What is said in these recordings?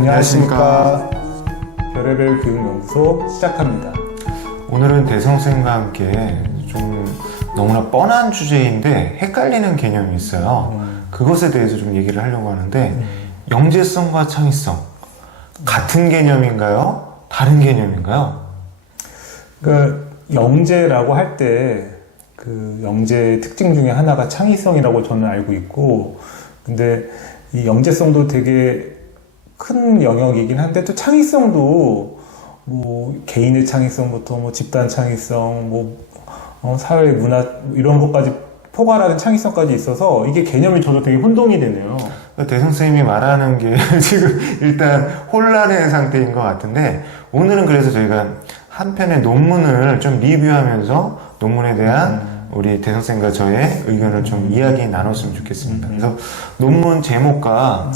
안녕하십니까. 별의별 교육연구소 시작합니다. 오늘은 대성쌤과 함께 좀 너무나 뻔한 주제인데 헷갈리는 개념이 있어요. 그것에 대해서 좀 얘기를 하려고 하는데 영재성과 창의성 같은 개념인가요? 다른 개념인가요? 그러니까 영재라고 할 때 그 영재의 특징 중에 하나가 창의성이라고 저는 알고 있고, 근데 이 영재성도 되게 큰 영역이긴 한데 또 창의성도 뭐 개인의 창의성부터 뭐 집단 창의성, 뭐 사회 문화 이런 것까지 포괄하는 창의성까지 있어서 이게 개념이 저도 되게 혼동이 되네요. 대성쌤이 말하는 게 지금 일단 혼란의 상태인 것 같은데, 오늘은 그래서 저희가 한 편의 논문을 좀 리뷰하면서 논문에 대한 우리 대성쌤과 저의 의견을 좀 이야기 나눴으면 좋겠습니다. 그래서 논문 제목과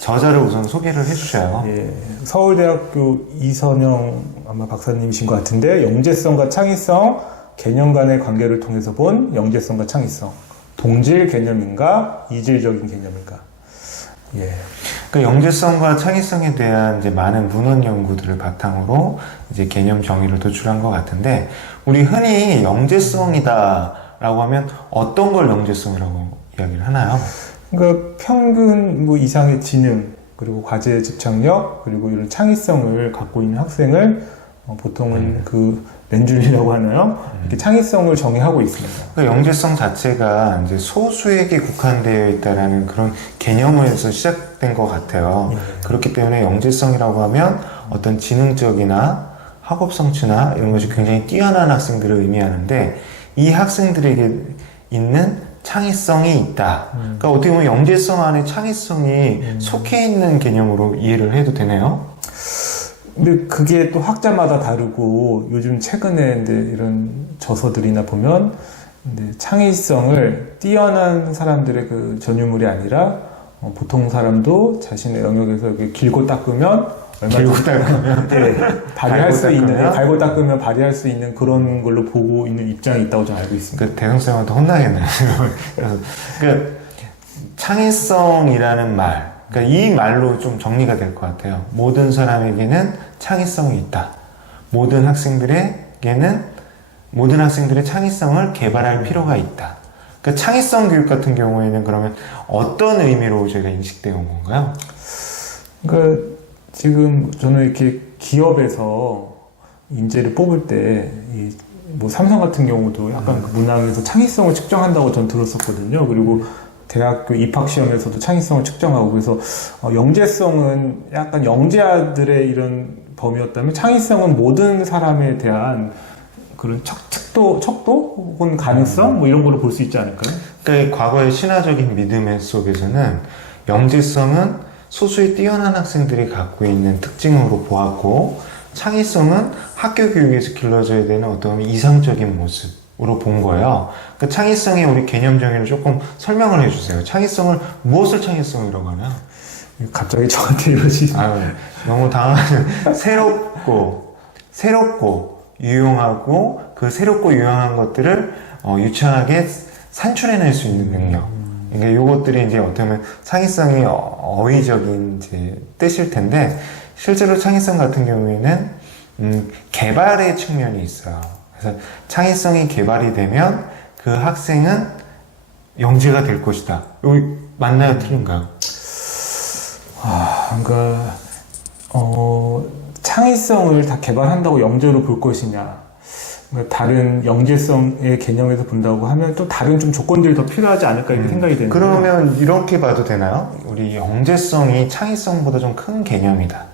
저자를 우선 소개를 해주셔요. 서울대학교 이선영 아마 박사님이신 것 같은데, 영재성과 창의성, 개념 간의 관계를 통해서 본 영재성과 창의성, 동질 개념인가, 이질적인 개념인가. 그 영재성과 창의성에 대한 이제 많은 문헌 연구들을 바탕으로 이제 개념 정의를 도출한 것 같은데, 우리 흔히 영재성이다라고 하면 어떤 걸 영재성이라고 이야기를 하나요? 그러니까 평균 뭐 이상의 지능, 그리고 과제 집착력, 그리고 이런 창의성을 갖고 있는 학생을 보통은 그 렌줄리라고 하나요? 이렇게 창의성을 정의하고 있습니다. 그 영재성 자체가 이제 소수에게 국한되어 있다라는 그런 개념에서 시작된 것 같아요. 그렇기 때문에 영재성이라고 하면 어떤 지능적이나 학업 성취나 이런 것이 굉장히 뛰어난 학생들을 의미하는데, 이 학생들에게 있는 창의성이 있다. 그러니까 어떻게 보면 영재성 안에 창의성이 속해 있는 개념으로 이해를 해도 되네요. 근데 그게 또 학자마다 다르고, 요즘 최근에 이제 이런 저서들이나 보면 이제 창의성을 뛰어난 사람들의 그 전유물이 아니라 보통 사람도 자신의 영역에서 이렇게 길고 닦으면 발휘할 수 있는, 갈고 닦으면 발휘할 수 있는 그런 걸로 보고 있는 입장이 있다고 저는 알고 있습니다. 그 대성쌤한테 혼나겠네요. 그러니까 창의성이라는 말, 그러니까 이 말로 좀 정리가 될 것 같아요. 모든 사람에게는 창의성이 있다. 모든 학생들의 창의성을 개발할 필요가 있다. 그러니까 창의성 교육 같은 경우에는 그러면 어떤 의미로 저희가 인식되어 온 건가요? 그러니까 지금 저는 이렇게 기업에서 인재를 뽑을 때, 뭐 삼성 같은 경우도 약간 그 문항에서 창의성을 측정한다고 전 들었었거든요. 그리고 대학교 입학시험에서도 창의성을 측정하고, 그래서 영재성은 약간 영재아들의 이런 범위였다면, 창의성은 모든 사람에 대한 그런 척도 혹은 가능성 뭐 이런 걸로 볼 수 있지 않을까요? 그러니까 과거의 신화적인 믿음 속에서는 영재성은 소수의 뛰어난 학생들이 갖고 있는 특징으로 보았고, 창의성은 학교 교육에서 길러져야 되는 어떤 이상적인 모습으로 본 거예요. 그 창의성의 우리 개념 정의를 조금 설명을 해주세요. 창의성을 무엇을 창의성이라고 하나요? 갑자기 저한테 이러시. 너무 당황하죠. 새롭고 유용하고, 그 새롭고 유용한 것들을 유창하게 산출해낼 수 있는 능력. 그러니까 요것들이 이제 어떻게 보면 창의성이 어휘적인 이제 뜻일 텐데, 실제로 창의성 같은 경우에는 개발의 측면이 있어요. 그래서 창의성이 개발이 되면 그 학생은 영재가 될 것이다. 여기 맞나요? 틀린가요? 그러니까 창의성을 다 개발한다고 영재로 볼 것이냐, 다른 영재성의 개념에서 본다고 하면 또 다른 좀 조건들이 더 필요하지 않을까 이렇게 생각이 되는데, 그러면 이렇게 봐도 되나요? 우리 영재성이 창의성보다 좀 큰 개념이다.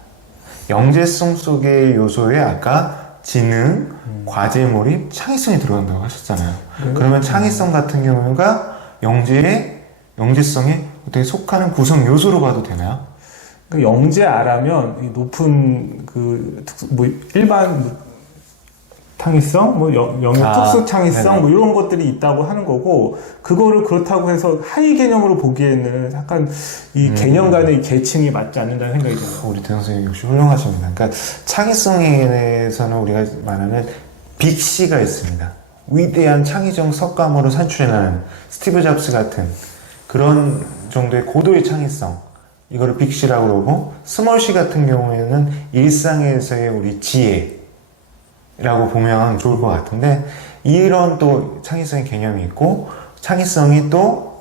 영재성 속의 요소에 아까 지능, 과제 몰입, 창의성이 들어간다고 하셨잖아요. 그러면 창의성 같은 경우가 영재성에 어떻게 속하는 구성 요소로 봐도 되나요? 그러니까 영재아라면 높은 뭐 일반 창의성, 뭐 영역 특수 창의성, 뭐 이런 것들이 있다고 하는 거고, 그거를 그렇다고 해서 하위 개념으로 보기에는 약간 이 개념 간의 계층이 맞지 않는다는 생각이 들어요. 우리 대성 선생님 역시 훌륭하십니다. 그러니까 창의성에 대해서는 우리가 말하는 빅C가 있습니다. 위대한 창의적 석가모를 산출해내는 스티브 잡스 같은 그런 정도의 고도의 창의성. 이거를 빅C라고 그러고, 스몰C 같은 경우에는 일상에서의 우리 지혜라고 보면 좋을 것 같은데, 이런 또 창의성의 개념이 있고, 창의성이 또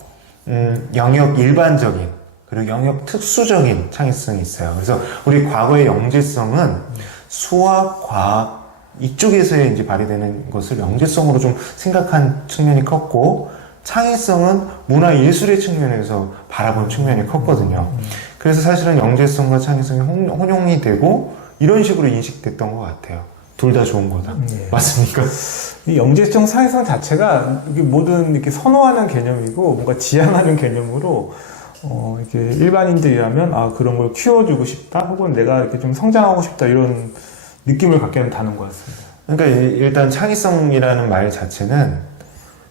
영역 일반적인 그리고 영역 특수적인 창의성이 있어요. 그래서 우리 과거의 영재성은 수학, 과학 이쪽에서 이제 발휘되는 것을 영재성으로 좀 생각한 측면이 컸고, 창의성은 문화 예술의 측면에서 바라본 측면이 컸거든요. 그래서 사실은 영재성과 창의성이 혼용이 되고 이런 식으로 인식됐던 것 같아요. 둘 다 좋은 거다. 예. 맞습니까? 이 영재성, 창의성 자체가 이게 모든 이렇게 선호하는 개념이고 뭔가 지향하는 개념으로 이렇게 일반인들이라면 아 그런 걸 키워주고 싶다 혹은 내가 이렇게 좀 성장하고 싶다 이런 느낌을 갖게 하는 단어인 것 같습니다. 그러니까 일단 창의성이라는 말 자체는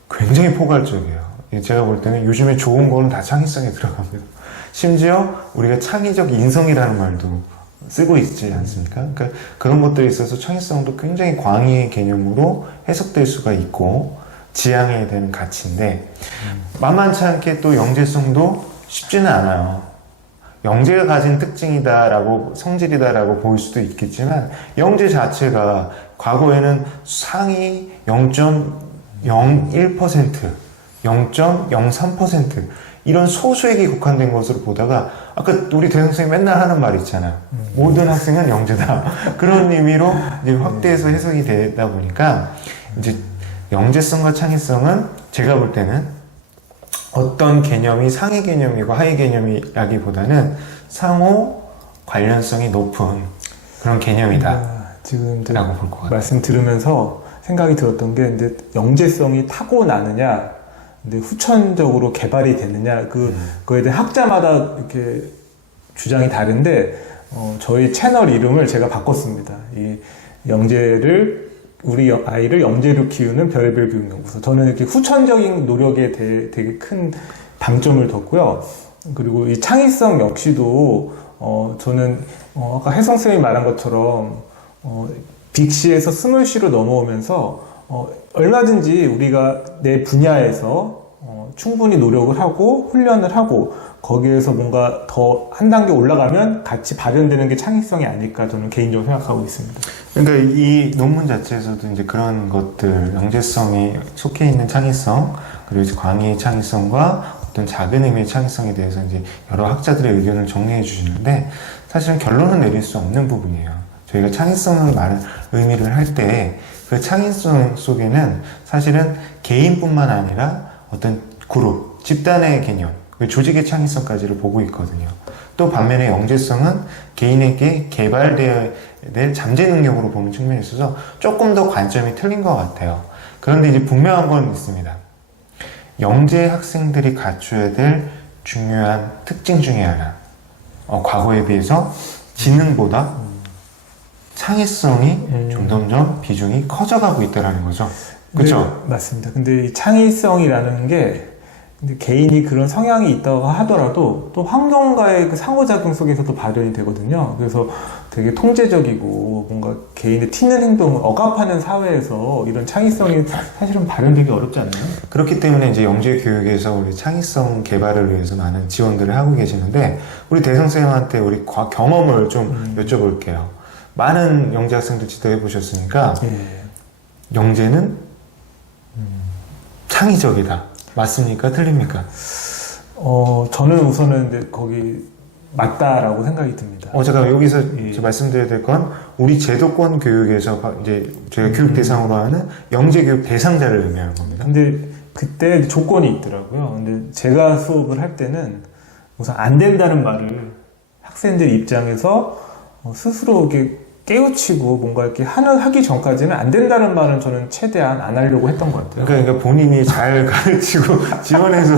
굉장히 포괄적이에요. 제가 볼 때는 요즘에 좋은 거는 다 창의성에 들어갑니다. 심지어 우리가 창의적 인성이라는 말도 쓰고 있지 않습니까? 그러니까 그런 것들에 있어서 창의성도 굉장히 광의의 개념으로 해석될 수가 있고 지향해야 되는 가치인데 만만치 않게 또 영재성도 쉽지는 않아요. 영재가 가진 특징이다라고 성질이다라고 보일 수도 있겠지만 영재 자체가 과거에는 상위 0.01%, 0.03% 이런 소수에게 국한된 것으로 보다가 아까 우리 대성쌤이 맨날 하는 말 있잖아요. 모든 학생은 영재다. 그런 의미로 이제 확대해서 해석이 되다 보니까 이제 영재성과 창의성은 제가 볼 때는 어떤 개념이 상위 개념이고 하위 개념이라기보다는 상호 관련성이 높은 그런 개념이다. 지금 이제 라고 볼 것 같아요. 말씀 들으면서 생각이 들었던 게 근데 영재성이 타고나느냐 근데 후천적으로 개발이 되느냐 그거에 대한 학자마다 이렇게 주장이 다른데 저희 채널 이름을 제가 바꿨습니다. 이 영재를 우리 아이를 영재로 키우는 별별 교육연구소. 저는 이렇게 후천적인 노력에 되게 큰 방점을 뒀고요. 그리고 이 창의성 역시도 저는 아까 혜성 쌤이 말한 것처럼 빅C에서 스몰C로 넘어오면서 얼마든지 우리가 내 분야에서 충분히 노력을 하고 훈련을 하고 거기에서 뭔가 더 한 단계 올라가면 같이 발현되는 게 창의성이 아닐까 저는 개인적으로 생각하고 있습니다. 그러니까 이 논문 자체에서도 이제 그런 것들, 영재성이 속해 있는 창의성, 그리고 이제 광의의 창의성과 어떤 작은 의미의 창의성에 대해서 이제 여러 학자들의 의견을 정리해 주시는데 사실은 결론은 내릴 수 없는 부분이에요. 저희가 창의성을 말하는 의미를 할 때 그 창의성 속에는 사실은 개인뿐만 아니라 어떤 그룹, 집단의 개념, 조직의 창의성까지를 보고 있거든요. 또 반면에 영재성은 개인에게 개발되어야 될 잠재 능력으로 보는 측면이 있어서 조금 더 관점이 틀린 것 같아요. 그런데 이제 분명한 건 있습니다. 영재 학생들이 갖춰야 될 중요한 특징 중에 하나, 과거에 비해서 지능보다 창의성이 점점점 비중이 커져가고 있다는 거죠. 그렇죠? 네, 맞습니다. 근데 이 창의성이라는 게 근데 개인이 그런 성향이 있다고 하더라도 또 환경과의 그 상호작용 속에서도 발현이 되거든요. 그래서 되게 통제적이고 뭔가 개인의 튀는 행동을 억압하는 사회에서 이런 창의성이 사실은 발현되기 어렵지 않나요? 그렇기 때문에 이제 영재 교육에서 우리 창의성 개발을 위해서 많은 지원들을 하고 계시는데 우리 대성쌤한테 우리 경험을 좀 여쭤볼게요. 많은 영재 학생들 지도해 보셨으니까 영재는 창의적이다. 맞습니까? 틀립니까? 저는 우선은 이제 거기 맞다라고 생각이 듭니다. 제가 여기서 말씀드려야 될 건 우리 제도권 교육에서 이제 저희가 교육 대상으로 하는 영재 교육 대상자를 의미하는 겁니다. 근데 그때 조건이 있더라고요. 근데 제가 수업을 할 때는 우선 안 된다는 말을 학생들 입장에서 스스로 이렇게 깨우치고 뭔가 이렇게 하기 전까지는 안 된다는 말은 저는 최대한 안 하려고 했던 것 같아요. 그러니까 본인이 잘 가르치고 지원해서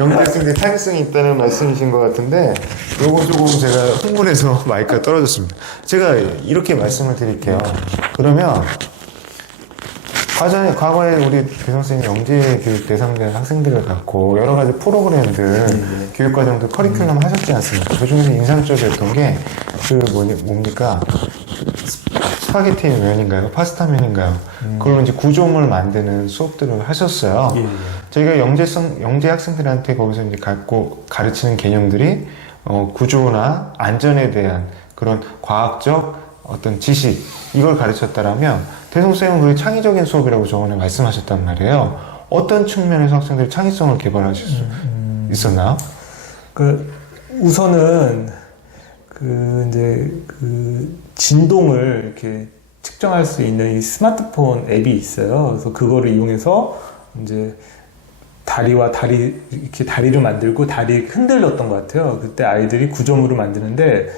영재 학생들이 창의성이 있다는 말씀이신 것 같은데 요거 조금 제가 흥분해서 마이크가 떨어졌습니다. 제가 이렇게 말씀을 드릴게요. 그러면 과거에 우리 교선생님이 영재 교육 대상자 학생들을 갖고 여러 가지 프로그램들, 교육과정들, 커리큘럼 하셨지 않습니까? 그 중에서 인상적이었던 게, 뭡니까? 스파게티 면인가요? 파스타 면인가요? 그걸로 이제 구조물 만드는 수업들을 하셨어요. 저희가 영재 학생들한테 거기서 이제 가르치는 개념들이, 구조나 안전에 대한 그런 과학적 어떤 지식, 이걸 가르쳤다라면, 대성쌤은 그게 창의적인 수업이라고 저번에 말씀하셨단 말이에요. 어떤 측면에서 학생들이 창의성을 개발하실 수 있었나요? 우선은 이제 진동을 이렇게 측정할 수 있는 이 스마트폰 앱이 있어요. 그래서 그거를 이용해서 이제 이렇게 다리를 만들고 다리 흔들렸던 것 같아요. 그때 아이들이 구조물을 만드는데,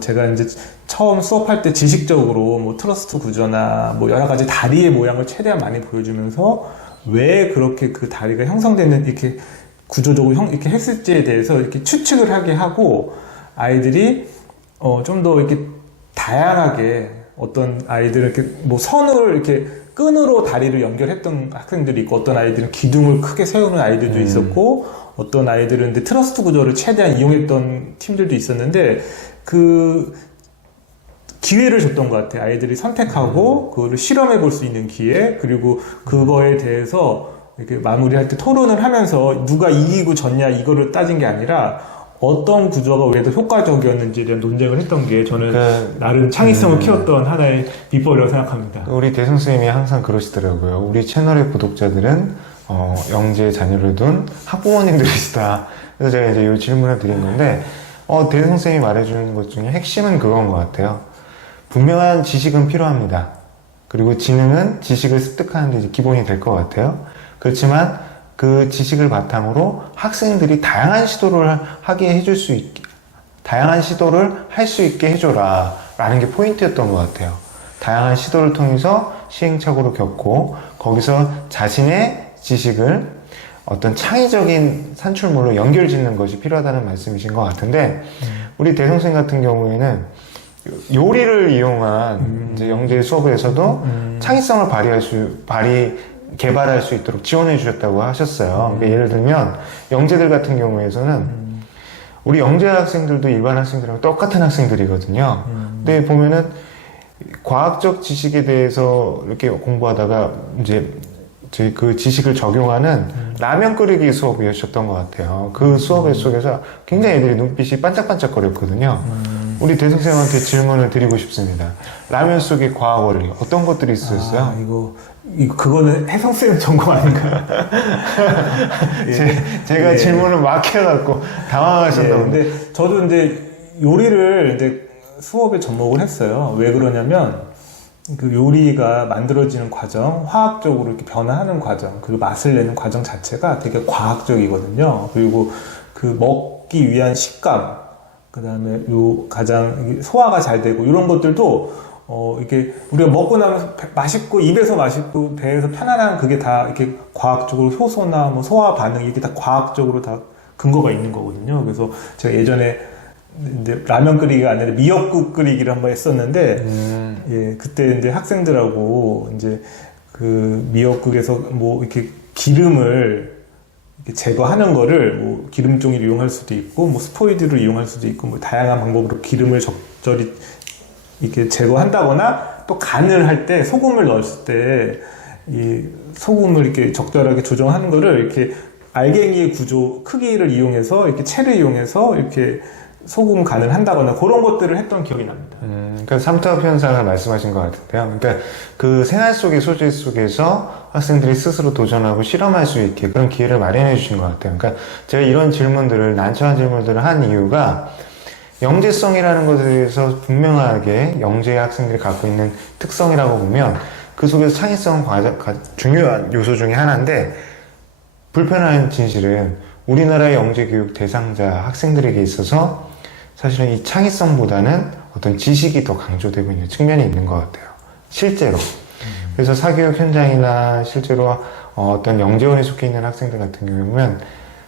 제가 이제 처음 수업할 때 지식적으로 뭐 트러스트 구조나 뭐 여러 가지 다리의 모양을 최대한 많이 보여주면서 왜 그렇게 그 다리가 형성되는 이렇게 구조적으로 이렇게 했을지에 대해서 이렇게 추측을 하게 하고, 아이들이 좀 더 이렇게 다양하게, 어떤 아이들은 이렇게 뭐 선을 이렇게 끈으로 다리를 연결했던 학생들이 있고, 어떤 아이들은 기둥을 크게 세우는 아이들도 있었고, 어떤 아이들은 이제 트러스트 구조를 최대한 이용했던 팀들도 있었는데, 그 기회를 줬던 것 같아요. 아이들이 선택하고 그거를 실험해 볼 수 있는 기회, 그리고 그거에 대해서 이렇게 마무리할 때 토론을 하면서 누가 이기고 졌냐 이거를 따진 게 아니라 어떤 구조가 왜 더 효과적이었는지에 대한 논쟁을 했던 게 저는 나름 창의성을 키웠던 하나의 비법이라고 생각합니다. 우리 대성쌤이 항상 그러시더라고요. 우리 채널의 구독자들은 영재의 자녀를 둔 학부모님들이시다. 그래서 제가 이제 이 질문을 드린 건데, 대성쌤이 말해주는 것 중에 핵심은 그건 것 같아요. 분명한 지식은 필요합니다. 그리고 지능은 지식을 습득하는 데 이제 기본이 될 것 같아요. 그렇지만 그 지식을 바탕으로 학생들이 다양한 시도를 하게 해줄 수 있게, 다양한 시도를 할 수 있게 해줘라 라는 게 포인트였던 것 같아요. 다양한 시도를 통해서 시행착오를 겪고 거기서 자신의 지식을 어떤 창의적인 산출물로 연결짓는 것이 필요하다는 말씀이신 것 같은데, 우리 대성생 같은 경우에는 요리를 이용한 이제 영재 수업에서도 창의성을 개발할 수 있도록 지원해 주셨다고 하셨어요. 그러니까 예를 들면 영재들 같은 경우에서는 우리 영재 학생들도 일반 학생들하고 똑같은 학생들이거든요. 근데 보면은 과학적 지식에 대해서 이렇게 공부하다가 이제 그 지식을 적용하는 라면 끓이기 수업이었던 것 같아요. 그 수업 속에서 굉장히 애들이 눈빛이 반짝반짝거렸거든요. 우리 대성생한테 질문을 드리고 싶습니다. 라면 속의 과학 원리 어떤 것들이 있었어요? 그거는 혜성쌤 전공 아닌가요? 제가 질문을 막 해갖고 당황하셨나 본데. 근데 저도 이제 요리를 이제 수업에 접목을 했어요. 왜 그러냐면 그 요리가 만들어지는 과정, 화학적으로 이렇게 변화하는 과정, 그리고 맛을 내는 과정 자체가 되게 과학적이거든요. 그리고 그 먹기 위한 식감, 그 다음에 가장 소화가 잘 되고 이런 것들도 이렇게 우리가 먹고 나면 맛있고 입에서 맛있고 배에서 편안한, 그게 다 이렇게 과학적으로 효소나 뭐 소화 반응 이게 다 과학적으로 다 근거가 있는 거거든요. 그래서 제가 예전에 이제 라면 끓이기가 아니라 미역국 끓이기를 한번 했었는데, 예, 그때 이제 학생들하고 이제 그 미역국에서 뭐 이렇게 기름을 이렇게 제거하는 거를 뭐 기름종이를 이용할 수도 있고, 뭐 스포이드를 이용할 수도 있고, 뭐 다양한 방법으로 기름을 적절히 이렇게 제거한다거나, 또 간을 할 때 소금을 넣었을 때 이 소금을 이렇게 적절하게 조정하는 거를 이렇게 알갱이의 구조 크기를 이용해서 이렇게 채를 이용해서 이렇게 소금 간을 한다거나 그런 것들을 했던 기억이 납니다. 그러니까 삼투압 현상을 말씀하신 것 같은데요. 그러니까 그 생활 속의 소재 속에서 학생들이 스스로 도전하고 실험할 수 있게 그런 기회를 마련해 주신 것 같아요. 그러니까 제가 이런 질문들을, 난처한 질문들을 한 이유가, 영재성이라는 것에 대해서 분명하게 영재 학생들이 갖고 있는 특성이라고 보면 그 속에서 창의성은 중요한 요소 중에 하나인데, 불편한 진실은 우리나라의 영재교육 대상자 학생들에게 있어서 사실은 이 창의성보다는 어떤 지식이 더 강조되고 있는 측면이 있는 것 같아요. 실제로. 그래서 사교육 현장이나 실제로 어떤 영재원에 속해 있는 학생들 같은 경우에 보면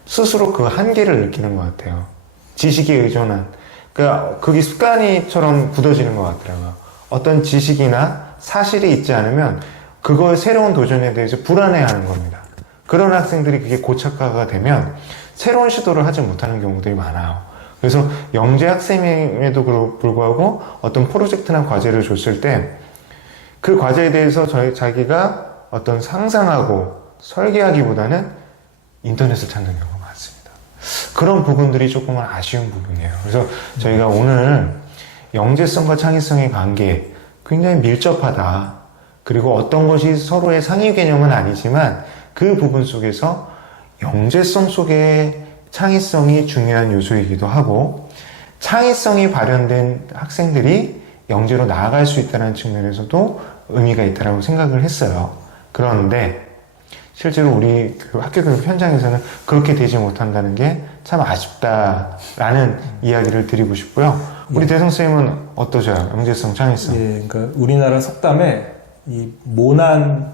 스스로 그 한계를 느끼는 것 같아요. 지식에 의존한. 그러니까 그게 습관이처럼 굳어지는 것 같더라고요. 어떤 지식이나 사실이 있지 않으면 그거의 새로운 도전에 대해서 불안해하는 겁니다. 그런 학생들이 그게 고착화가 되면 새로운 시도를 하지 못하는 경우들이 많아요. 그래서 영재 학생에도 불구하고 어떤 프로젝트나 과제를 줬을 때 그 과제에 대해서 자기가 어떤 상상하고 설계하기보다는 인터넷을 찾는 경우가 많습니다. 그런 부분들이 조금은 아쉬운 부분이에요. 그래서 저희가 오늘 영재성과 창의성의 관계 굉장히 밀접하다. 그리고 어떤 것이 서로의 상위 개념은 아니지만 그 부분 속에서 영재성 속에 창의성이 중요한 요소이기도 하고 창의성이 발현된 학생들이 영재로 나아갈 수 있다는 측면에서도 의미가 있다고 생각을 했어요. 그런데 실제로 우리 그 학교 교육 현장에서는 그렇게 되지 못한다는 게 참 아쉽다라는 이야기를 드리고 싶고요. 우리 대성쌤은 어떠셔요? 영재성, 창의성? 예, 그러니까 우리나라 속담에 이 모난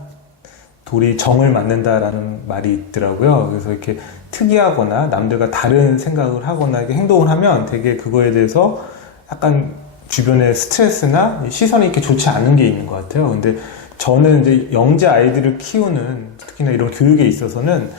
돌이 정을 맞는다라는 말이 있더라고요. 그래서 이렇게 특이하거나 남들과 다른 생각을 하거나 이렇게 행동을 하면 되게 그거에 대해서 약간 주변의 스트레스나 시선이 이렇게 좋지 않은 게 있는 것 같아요. 근데 저는 이제 영재 아이들을 키우는 특히나 이런 교육에 있어서는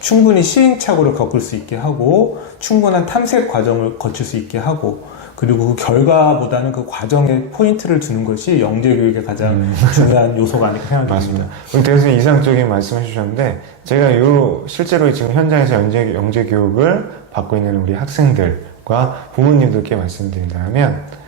충분히 시행착오를 겪을 수 있게 하고 충분한 탐색 과정을 거칠 수 있게 하고 그리고 그 결과보다는 그 과정에 포인트를 두는 것이 영재 교육의 가장 중요한 요소가 아닐까 생각합니다. 맞습니다. 우리 대선생님 이상적인 말씀 해주셨는데 제가 실제로 지금 현장에서 영재 교육을 받고 있는 우리 학생들과 부모님들께 말씀드린다면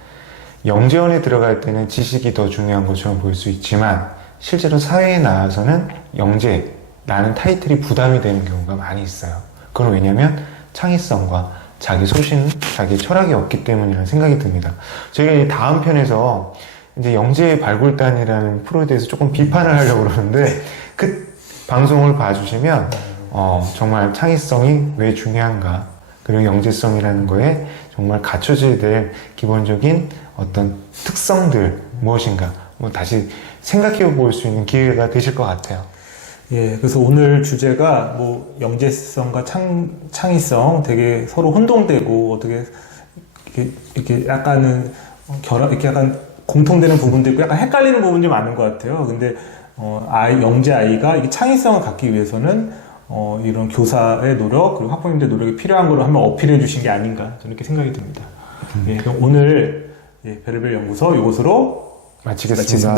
영재원에 들어갈 때는 지식이 더 중요한 것처럼 보일 수 있지만 실제로 사회에 나와서는 영재라는 타이틀이 부담이 되는 경우가 많이 있어요. 그건 왜냐하면 창의성과 자기 소신, 자기 철학이 없기 때문이라는 생각이 듭니다. 저희가 이 다음 편에서 이제 영재 발굴단이라는 프로에 대해서 조금 비판을 하려고 그러는데 그 방송을 봐주시면 정말 창의성이 왜 중요한가 그리고 영재성이라는 거에 정말 갖춰져야 될 기본적인 어떤 특성들 무엇인가 다시 생각해 볼 수 있는 기회가 되실 것 같아요. 예, 그래서 오늘 주제가 뭐 영재성과 창의성 되게 서로 혼동되고 어떻게 이렇게 약간은 이렇게 약간 공통되는 부분도 있고 약간 헷갈리는 부분이 많은 것 같아요. 근데 영재 아이가 이게 창의성을 갖기 위해서는 이런 교사의 노력 그리고 학부모님들의 노력이 필요한 거로 한번 어필해 주신 게 아닌가 저는 이렇게 생각이 듭니다. 예, 그럼 오늘 베르벨 연구소 이곳으로 마치겠습니다.